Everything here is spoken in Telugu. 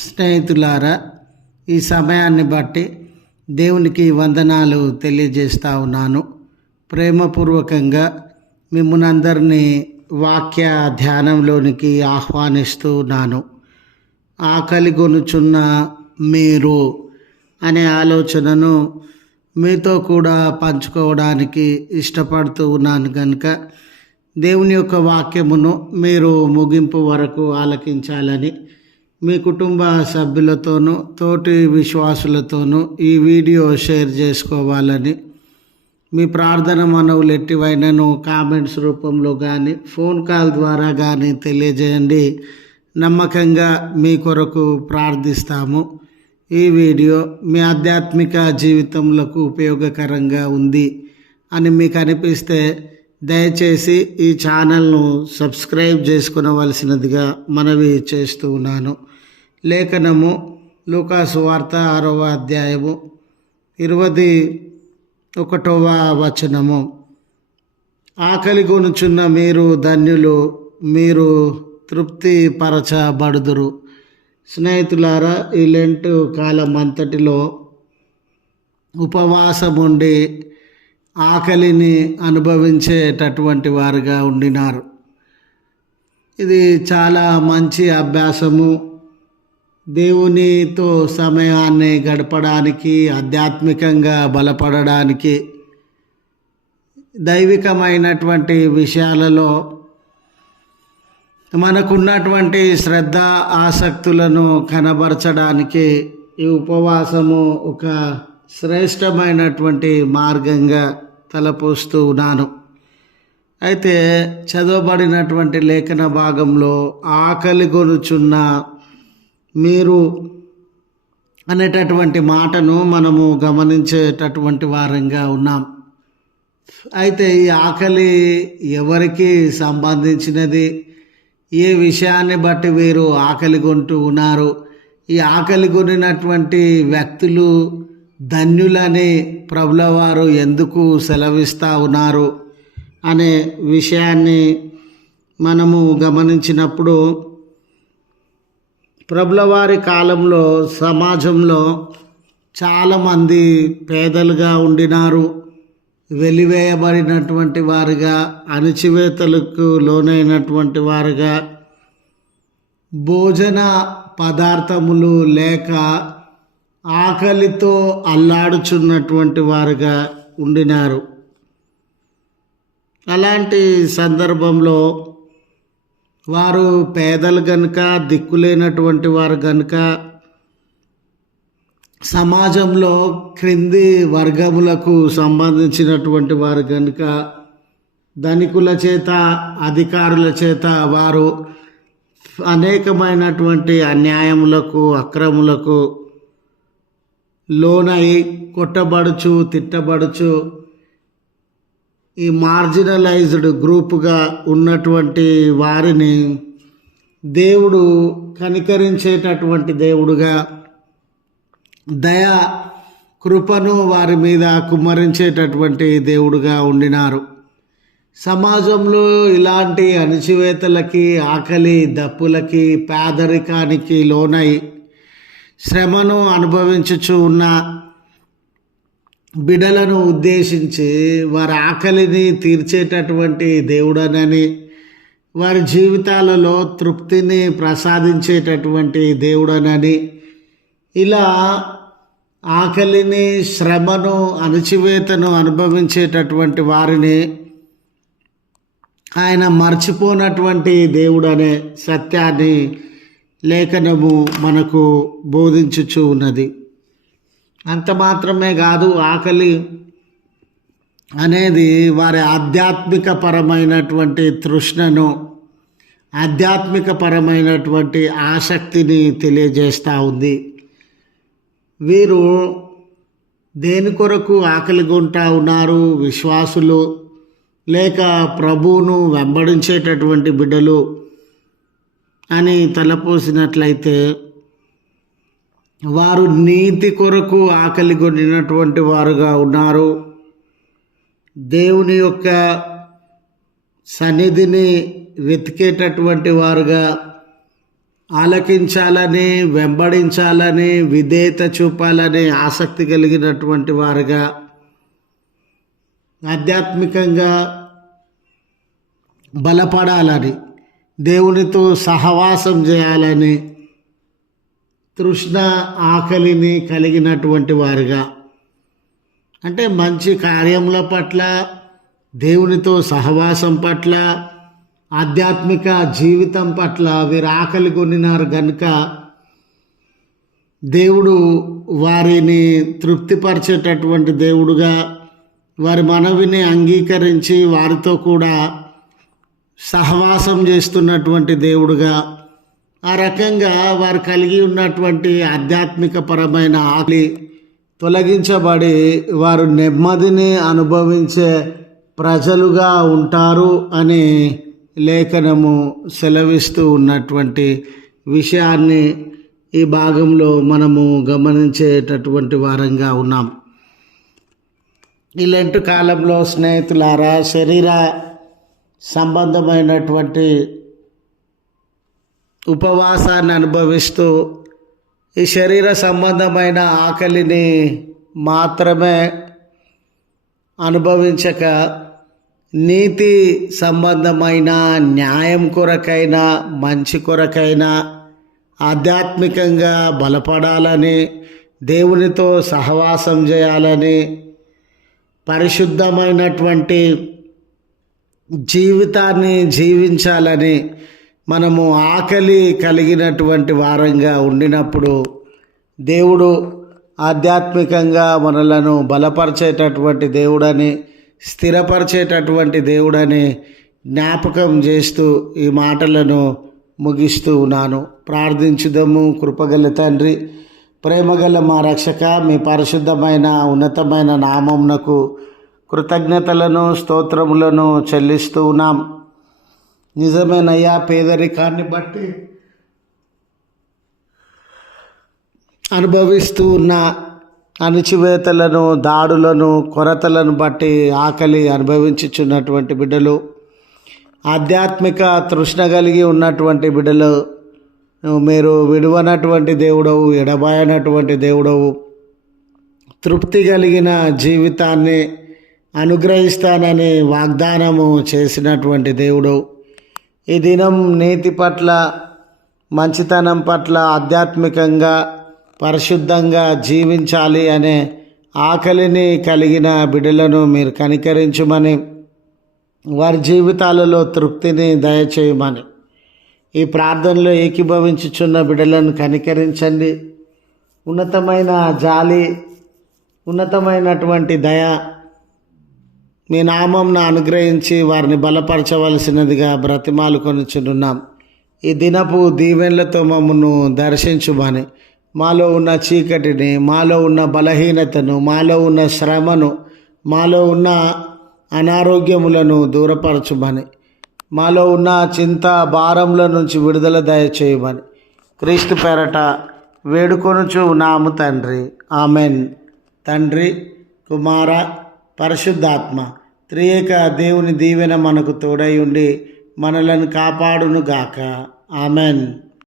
స్నేహితులారా, ఈ సమయాన్ని బట్టి దేవునికి వందనాలు తెలియజేస్తా ఉన్నాను. ప్రేమపూర్వకంగా మిమ్మల్ని అందరినీ వాక్య ధ్యానంలోనికి ఆహ్వానిస్తూ ఉన్నాను. ఆకలి గొనుచున్న మీరు అనే ఆలోచనను మీతో కూడా పంచుకోవడానికి ఇష్టపడుతూ ఉన్నాను కనుక దేవుని యొక్క వాక్యమును మీరు ముగింపు వరకు ఆలకించాలని మీ కుటుంబ సభ్యులతోనూ తోటి విశ్వాసులతోనూ ఈ వీడియో షేర్ చేసుకోవాలని, మీ ప్రార్థన మనవులు ఎట్టివైనను కామెంట్స్ రూపంలో కానీ ఫోన్ కాల్ ద్వారా కానీ తెలియజేయండి. నమ్మకంగా మీ కొరకు ప్రార్థిస్తాము. ఈ వీడియో మీ ఆధ్యాత్మిక జీవితంలో ఉపయోగకరంగా ఉంది అని మీకు అనిపిస్తే దయచేసి ఈ ఛానల్ను సబ్స్క్రైబ్ చేసుకునవలసినదిగా మనవి చేస్తూ ఉన్నాను. లేఖనము లూకాసు వార్త 6వ అధ్యాయము 21వ వచనము. ఆకలి గొనుచున్న మీరు ధన్యులు, మీరు తృప్తి పరచబడుదురు. స్నేహితులారా, ఈ లెంట్ కాలం అంతటిలో ఉపవాసం ఉండి ఆకలిని అనుభవించేటటువంటి వారుగా ఉండినారు. ఇది చాలా మంచి అభ్యాసము. దేవునితో సమయాన్ని గడపడానికి, ఆధ్యాత్మికంగా బలపడడానికి, దైవికమైనటువంటి విషయాలలో మనకున్నటువంటి శ్రద్ధ ఆసక్తులను కనబరచడానికి ఈ ఉపవాసము ఒక శ్రేష్టమైనటువంటి మార్గంగా తలపోస్తూ ఉన్నాను. అయితే చదవబడినటువంటి లేఖన భాగంలో ఆకలి గొనుచున్న మీరు అనేటటువంటి మాటను మనము గమనించేటటువంటి వారంగా ఉన్నాం. అయితే ఈ ఆకలి ఎవరికి సంబంధించినది? ఏ విషయాన్ని బట్టి వీరు ఆకలి కొంటూ ఉన్నారు? ఈ ఆకలి కొనినటువంటి వ్యక్తులు ధన్యులని ప్రభుల వారు ఎందుకు సెలవిస్తూ ఉన్నారు అనే విషయాన్ని మనము గమనించినప్పుడు, ప్రభుల వారి కాలంలో సమాజంలో చాలామంది పేదలుగా ఉండినారు. వెలివేయబడినటువంటి వారుగా, అణచివేతలకు లోనైనటువంటి వారుగా, భోజన పదార్థములు లేక ఆకలితో అల్లాడుచున్నటువంటి వారుగా ఉండినారు. అలాంటి సందర్భంలో వారు పేదలు గనుక, దిక్కులేనటువంటి వారు గనుక, సమాజంలో క్రింది వర్గములకు సంబంధించినటువంటి వారు కనుక ధనికుల చేత, అధికారుల చేత వారు అనేకమైనటువంటి అన్యాయములకు, అక్రములకు లోనై కొట్టబడుచు, తిట్టబడుచు ఈ మార్జినలైజ్డ్ గ్రూపుగా ఉన్నటువంటి వారిని దేవుడు కనికరించేటటువంటి దేవుడుగా, దయ కృపను వారి మీద కుమ్మరించేటటువంటి దేవుడుగా ఉండినారు. సమాజంలో ఇలాంటి అణచివేతలకి, ఆకలి దప్పులకి, పేదరికానికి లోనై శ్రమను అనుభవించుచు ఉన్న బిడలను ఉద్దేశించి వారి ఆకలిని తీర్చేటటువంటి దేవుడనని, వారి జీవితాలలో తృప్తిని ప్రసాదించేటటువంటి దేవుడనని, ఇలా ఆకలిని, శ్రమను, అణచివేతను అనుభవించేటటువంటి వారిని ఆయన మర్చిపోనటువంటి దేవుడనే సత్యాన్ని లేఖనము మనకు బోధించుచూ ఉన్నది. అంత మాత్రమే కాదు, ఆకలి అనేది వారి ఆధ్యాత్మిక పరమైనటువంటి తృష్ణను, ఆధ్యాత్మిక పరమైనటువంటి ఆసక్తిని తెలియజేస్తూ ఉంది. వీరు దేని కొరకు ఆకలి కొంటా ఉన్నారు? విశ్వాసులు లేక ప్రభువును వెంబడించేటటువంటి బిడ్డలు అని తలపోసినట్లయితే, వారు నీతి కొరకు ఆకలి కొనినటువంటి వారుగా ఉన్నారు. దేవుని యొక్క సన్నిధిని వెతికేటటువంటి వారుగా, ఆలకించాలని, వెంబడించాలని, విధేయత చూపాలని ఆసక్తి కలిగినటువంటి వారుగా, ఆధ్యాత్మికంగా బలపడాలని, దేవునితో సహవాసం చేయాలని తృష్ణ, ఆకలిని కలిగినటువంటి వారుగా, అంటే మంచి కార్యముల పట్ల, దేవునితో సహవాసం పట్ల, ఆధ్యాత్మిక జీవితం పట్ల వీరు ఆకలి కొనినారు గనుక దేవుడు వారిని తృప్తిపరిచేటటువంటి దేవుడుగా, వారి మనవిని అంగీకరించి వారితో కూడా సహవాసం చేస్తున్నటువంటి దేవుడుగా, ఆ రకంగా వారు కలిగి ఉన్నటువంటి ఆధ్యాత్మిక పరమైన ఆకలి తొలగించబడి వారు నెమ్మదిని అనుభవించే ప్రజలుగా ఉంటారు అని లేఖనము సెలవిస్తూ ఉన్నటువంటి విషయాన్ని ఈ భాగంలో మనము గమనించేటటువంటి వారంగా ఉన్నాం. ఈ లెంటు కాలంలో స్నేహితులారా, శరీర సంబంధమైనటువంటి ఉపవాసాన్ని అనుభవిస్తూ ఈ శరీర సంబంధమైన ఆకలిని మాత్రమే అనుభవించక నీతి సంబంధమైన, న్యాయం కొరకైనా, మంచి కొరకైనా, ఆధ్యాత్మికంగా బలపడాలని, దేవునితో సహవాసం చేయాలని, పరిశుద్ధమైనటువంటి జీవితాన్ని జీవించాలని మనము ఆకలి కలిగినటువంటి వారంగా ఉండినప్పుడు దేవుడు ఆధ్యాత్మికంగా మనలను బలపరిచేటటువంటి దేవుడని, స్థిరపరిచేటటువంటి దేవుడని జ్ఞాపకం చేస్తూ ఈ మాటలను ముగిస్తూ ఉన్నాను. ప్రార్థించుదాము. కృపగల తండ్రి, ప్రేమగల మా రక్షక, మీ పరిశుద్ధమైన ఉన్నతమైన నామమునకు కృతజ్ఞతలను, స్తోత్రములను చెల్లిస్తూ ఉన్నాం. నిజమేనయ్యా, పేదరికాన్ని బట్టి అనుభవిస్తూ ఉన్న అణిచివేతలను, దాడులను, కొరతలను బట్టి ఆకలి అనుభవించుచున్నటువంటి బిడ్డలు, ఆధ్యాత్మిక తృష్ణ కలిగి ఉన్నటువంటి బిడ్డలు, మీరు విడువనటువంటి దేవుడవు, ఎడబాయనటువంటి దేవుడవు, తృప్తి కలిగిన జీవితాన్ని అనుగ్రహిస్తానని వాగ్దానము చేసినటువంటి దేవుడు, ఈ దినం నీతి పట్ల, మంచితనం పట్ల, ఆధ్యాత్మికంగా పరిశుద్ధంగా జీవించాలి అనే ఆకలిని కలిగిన బిడ్డలను మీరు కనికరించమని, వారి జీవితాలలో తృప్తిని దయచేయమని ఈ ప్రార్థనలో ఏకీభవించుచున్న బిడ్డలను కనికరించండి. ఉన్నతమైన జాలి, ఉన్నతమైనటువంటి దయ మీ నామంను అనుగ్రహించి వారిని బలపరచవలసినదిగా బ్రతిమాలు కొనుచున్నాం. ఈ దినపు దీవెనలతో మమ్మను దర్శించుమని, మాలో ఉన్న చీకటిని, మాలో ఉన్న బలహీనతను, మాలో ఉన్న శ్రమను, మాలో ఉన్న అనారోగ్యములను దూరపరచుమని, మాలో ఉన్న చింత భారముల నుంచి విడుదల దయచేయమని క్రీస్తు పేరట వేడుకొనుచు ఉన్నాము తండ్రి. ఆమెన్. తండ్రి, కుమార, పరిశుద్ధాత్మ త్రియేక దేవుని దీవెన మనకు తోడై ఉండి మనలను కాపాడును గాక. ఆమెన్.